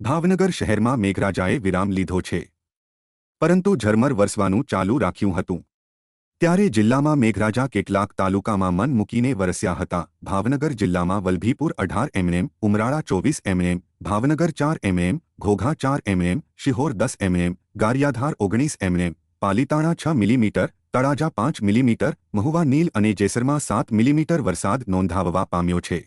ભાવનગર શહેરમાં મેઘરાજાએ વિરામ લીધો છે. પરંતુ ઝરમર વરસવાનું ચાલુ રાખ્યું હતું. ત્યારે જિલ્લામાં મેઘરાજા કેટલાક તાલુકામાં મન મૂકીને વરસ્યા હતા. ભાવનગર જિલ્લામાં વલભીપુર અઢાર એમએમ, ઉમરાળા ચોવીસ એમએમ, ભાવનગર ચાર એમએમ, ઘોઘા ચાર એમએમ, શિહોર દસ એમએમ, ગારિયાધાર ઓગણીસ એમએમ, પાલીતાણા છ મિલીમીટર, તળાજા પાંચ મિલીમીટર, મહુવા નીલ અને જેસરમાં સાત મિલીમીટર વરસાદ નોંધાવવા પામ્યો છે.